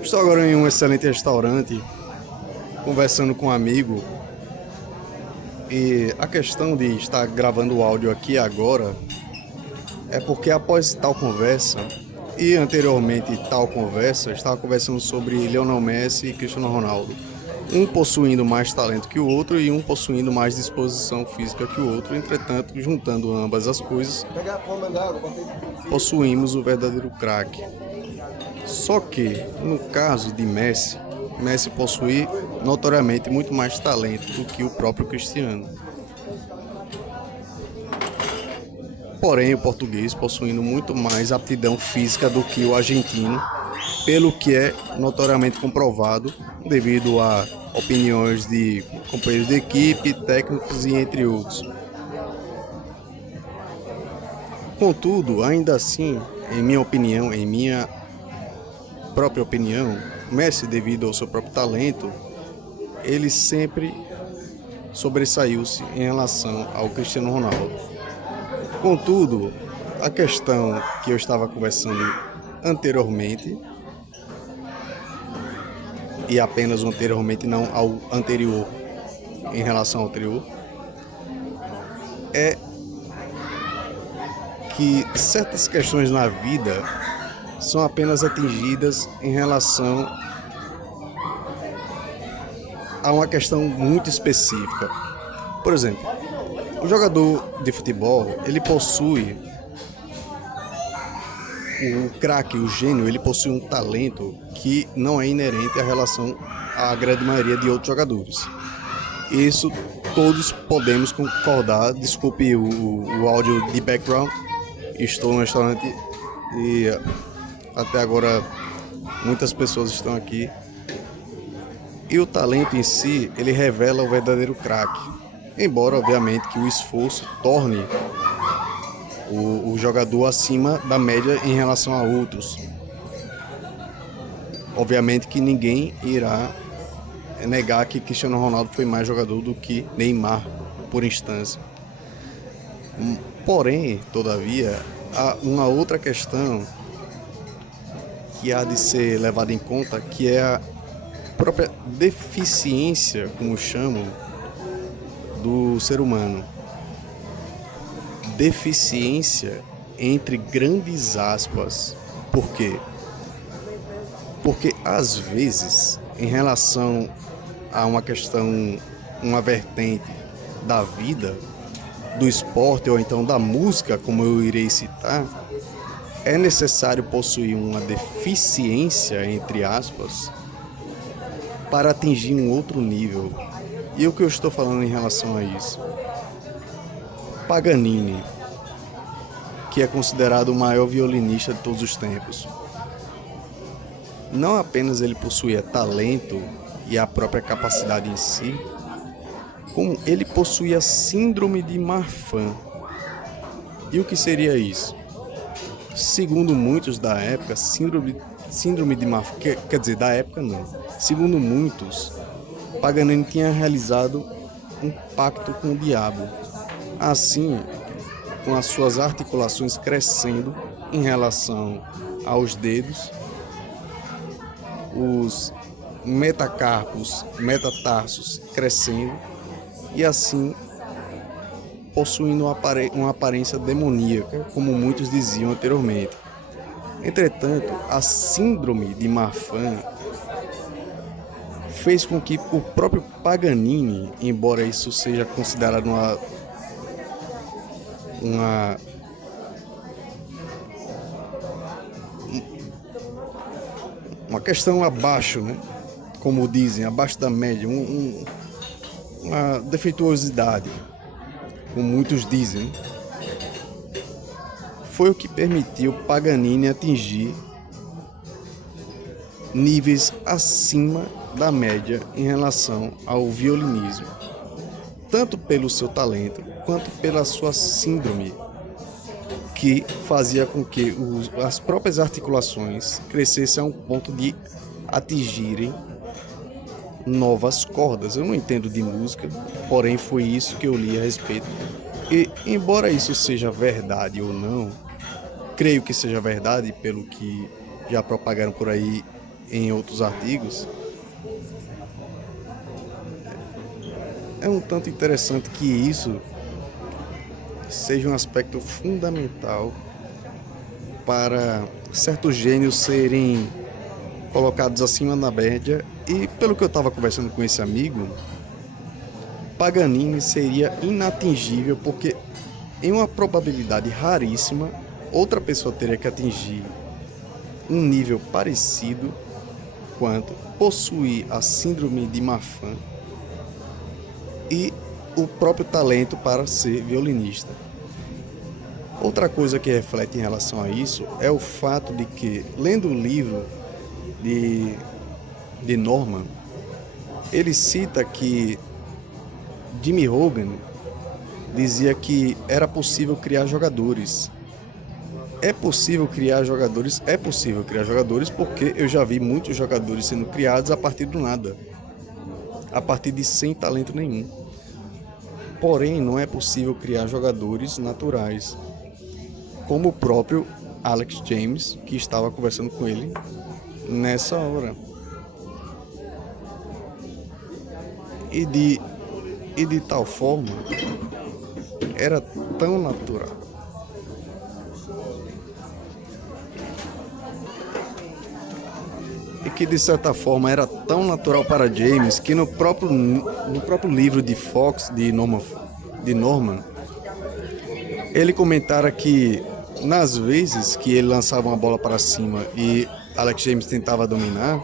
Estou agora em um excelente restaurante, conversando com um amigo. E a questão de estar gravando o áudio aqui agora é porque após tal conversa e anteriormente tal conversa, eu estava conversando sobre Lionel Messi e Cristiano Ronaldo. Um possuindo mais talento que o outro e um possuindo mais disposição física que o outro. Entretanto, juntando ambas as coisas, possuímos o verdadeiro craque. Só que, no caso de Messi, Messi possui notoriamente muito mais talento do que o próprio Cristiano. Porém, o português possuindo muito mais aptidão física do que o argentino, pelo que é notoriamente comprovado devido a opiniões de companheiros de equipe, técnicos e entre outros. Contudo, ainda assim, em minha própria opinião, Messi, devido ao seu próprio talento, ele sempre sobressaiu-se em relação ao Cristiano Ronaldo. Contudo, a questão que eu estava conversando anteriormente, e apenas o anteriormente, não ao anterior, em relação ao anterior, é que certas questões na vida são apenas atingidas em relação a uma questão muito específica. Por exemplo, o jogador de futebol, ele possui o craque, o gênio, ele possui um talento que não é inerente à relação à grande maioria de outros jogadores. Isso todos podemos concordar. Desculpe o áudio de background. Estou no restaurante e até agora muitas pessoas estão aqui. E o talento em si, ele revela o verdadeiro craque. Embora, obviamente, que o esforço torne o jogador acima da média em relação a outros. Obviamente que ninguém irá negar que Cristiano Ronaldo foi mais jogador do que Neymar, por instância. Porém, todavia, há uma outra questão que há de ser levada em conta, que é a própria deficiência, como chamam, do ser humano. Deficiência entre grandes aspas. Por quê? Porque às vezes, em relação a uma questão, uma vertente da vida, do esporte ou então da música, como eu irei citar, é necessário possuir uma deficiência, entre aspas, para atingir um outro nível. E o que eu estou falando em relação a isso? Paganini, que é considerado o maior violinista de todos os tempos. Não apenas ele possuía talento e a própria capacidade em si, como ele possuía síndrome de Marfan. E o que seria isso? Segundo muitos da época, síndrome de Marfan, quer dizer, da época não. Segundo muitos, Paganini tinha realizado um pacto com o diabo. Assim, com as suas articulações crescendo em relação aos dedos, os metacarpos, metatarsos crescendo e assim possuindo uma aparência demoníaca, como muitos diziam anteriormente. Entretanto, a síndrome de Marfan fez com que o próprio Paganini, embora isso seja considerado uma questão abaixo, né? Como dizem, abaixo da média, uma defeituosidade, como muitos dizem, foi o que permitiu Paganini atingir níveis acima da média em relação ao violinismo, tanto pelo seu talento quanto pela sua síndrome, que fazia com que as próprias articulações crescessem a um ponto de atingirem novas cordas. Eu não entendo de música, porém foi isso que eu li a respeito. E embora isso seja verdade ou não, creio que seja verdade pelo que já propagaram por aí em outros artigos, é um tanto interessante que isso seja um aspecto fundamental para certos gênios serem colocados acima da média. E pelo que eu estava conversando com esse amigo, Paganini seria inatingível, porque em uma probabilidade raríssima, outra pessoa teria que atingir um nível parecido quanto possuir a síndrome de Marfan e o próprio talento para ser violinista. Outra coisa que reflete em relação a isso é o fato de que, lendo o livro de Norman, ele cita que Jimmy Hogan dizia que era possível criar jogadores. É possível criar jogadores porque eu já vi muitos jogadores sendo criados a partir do nada, a partir de sem talento nenhum. Porém, não é possível criar jogadores naturais, como o próprio Alex James, que estava conversando com ele nessa hora. E de tal forma, era tão natural. E que de certa forma era tão natural para James que no próprio livro de Fox, de Norman, ele comentara que nas vezes que ele lançava uma bola para cima e Alex James tentava dominar,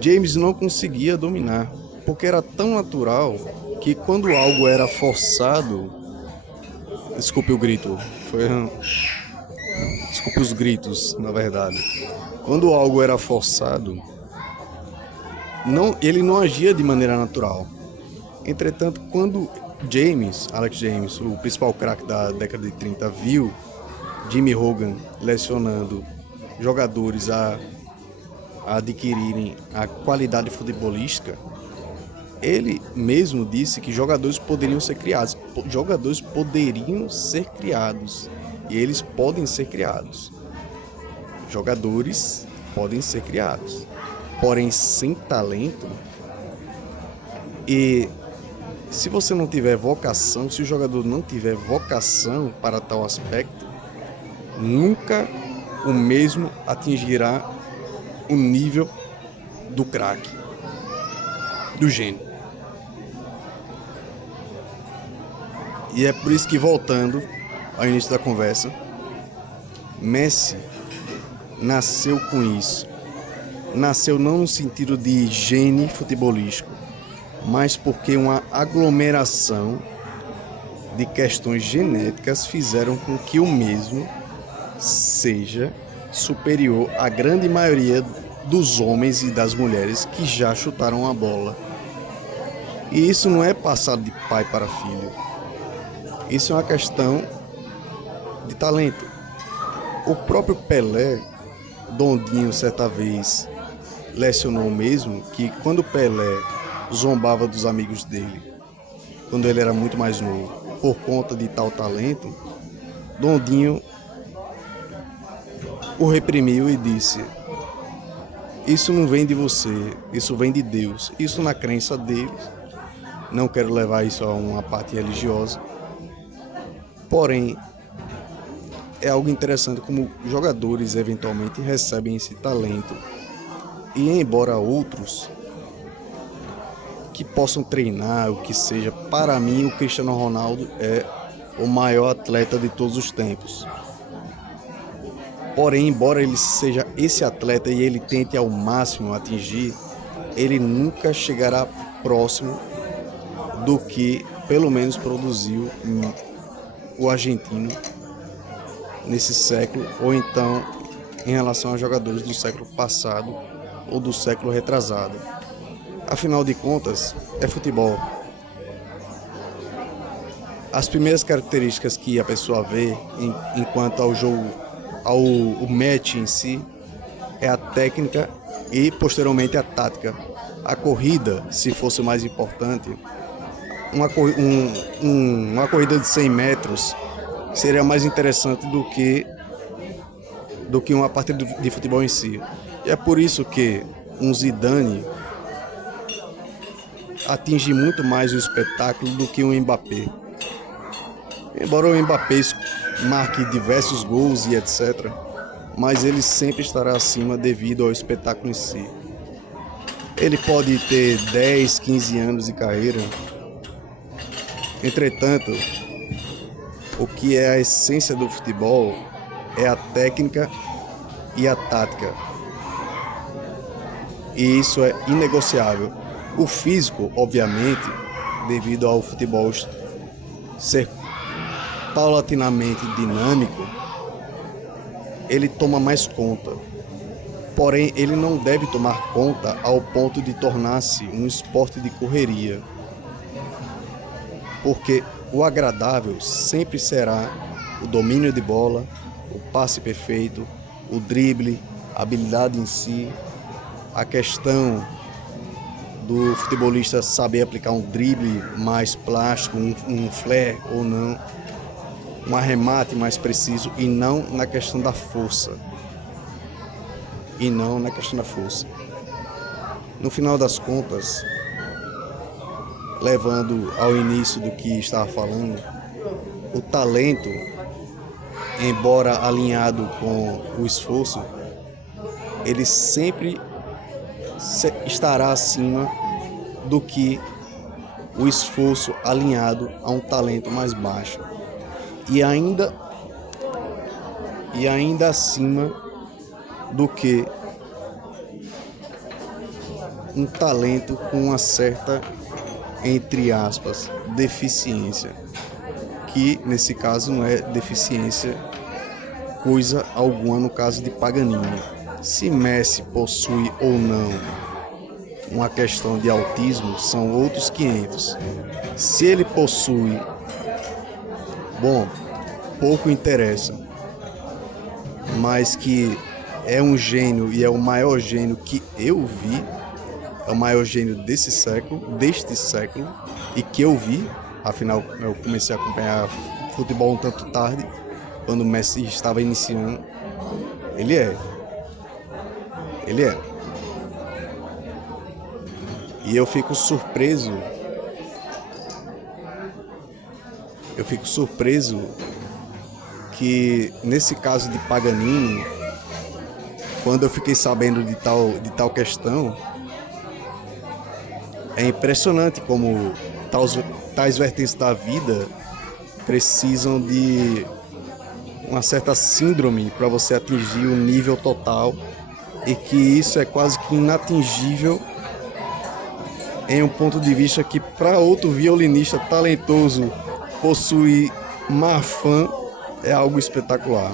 James não conseguia dominar, porque era tão natural que quando algo era forçado, desculpe o grito, desculpe os gritos, na verdade. Quando algo era forçado, ele não agia de maneira natural. Entretanto, quando Alex James, o principal craque da década de 30, viu Jimmy Hogan lecionando jogadores a adquirirem a qualidade futebolística, ele mesmo disse que jogadores poderiam ser criados. Jogadores poderiam ser criados. E eles podem ser criados. Jogadores podem ser criados. Porém, sem talento. E se você não tiver vocação, se o jogador não tiver vocação para tal aspecto, nunca o mesmo atingirá o nível do craque, do gênio. E é por isso que, voltando ao início da conversa, Messi nasceu com isso. Nasceu não no sentido de gene futebolístico, mas porque uma aglomeração de questões genéticas fizeram com que o mesmo seja superior à grande maioria dos homens e das mulheres que já chutaram a bola. E isso não é passado de pai para filho. Isso é uma questão de talento. O próprio Pelé, Dondinho, certa vez, lecionou mesmo que quando Pelé zombava dos amigos dele, quando ele era muito mais novo, por conta de tal talento, Dondinho o reprimiu e disse: isso não vem de você, isso vem de Deus. Isso na crença deles. Não quero levar isso a uma parte religiosa. Porém, é algo interessante como jogadores eventualmente recebem esse talento. E embora outros que possam treinar, o que seja, para mim o Cristiano Ronaldo é o maior atleta de todos os tempos. Porém, embora ele seja esse atleta e ele tente ao máximo atingir, ele nunca chegará próximo do que pelo menos produziu o argentino nesse século, ou então em relação a jogadores do século passado ou do século retrasado. Afinal de contas, é futebol. As primeiras características que a pessoa vê enquanto ao jogo, o match em si, é a técnica e posteriormente a tática. A corrida, se fosse mais importante, uma corrida de 100 metros seria mais interessante do que do que uma partida de futebol em si. E é por isso que um Zidane atinge muito mais o espetáculo do que um Mbappé. Embora o Mbappé marque diversos gols e etc., mas ele sempre estará acima devido ao espetáculo em si. Ele pode ter 10, 15 anos de carreira, entretanto, o que é a essência do futebol é a técnica e a tática. E isso é inegociável. O físico, obviamente, devido ao futebol ser paulatinamente dinâmico, ele toma mais conta. Porém, ele não deve tomar conta ao ponto de tornar-se um esporte de correria. Porque o agradável sempre será o domínio de bola, o passe perfeito, o drible, a habilidade em si, a questão do futebolista saber aplicar um drible mais plástico, um flare ou não, um arremate mais preciso e não na questão da força. No final das contas, levando ao início do que estava falando, o talento, embora alinhado com o esforço, ele sempre estará acima do que o esforço alinhado a um talento mais baixo. E ainda acima do que um talento com uma certa, entre aspas, deficiência, que nesse caso não é deficiência coisa alguma no caso de Paganini. Se Messi possui ou não uma questão de autismo, são outros 500. Se ele possui, bom, pouco interessa, mas que é um gênio e é o maior gênio que eu vi, é o maior gênio deste século, e que eu vi, afinal eu comecei a acompanhar futebol um tanto tarde, quando o Messi estava iniciando. Ele é. E eu fico surpreso que nesse caso de Paganini, quando eu fiquei sabendo de tal questão, é impressionante como tais vertentes da vida precisam de uma certa síndrome para você atingir o nível total, e que isso é quase que inatingível em um ponto de vista que para outro violinista talentoso possuir má fã é algo espetacular.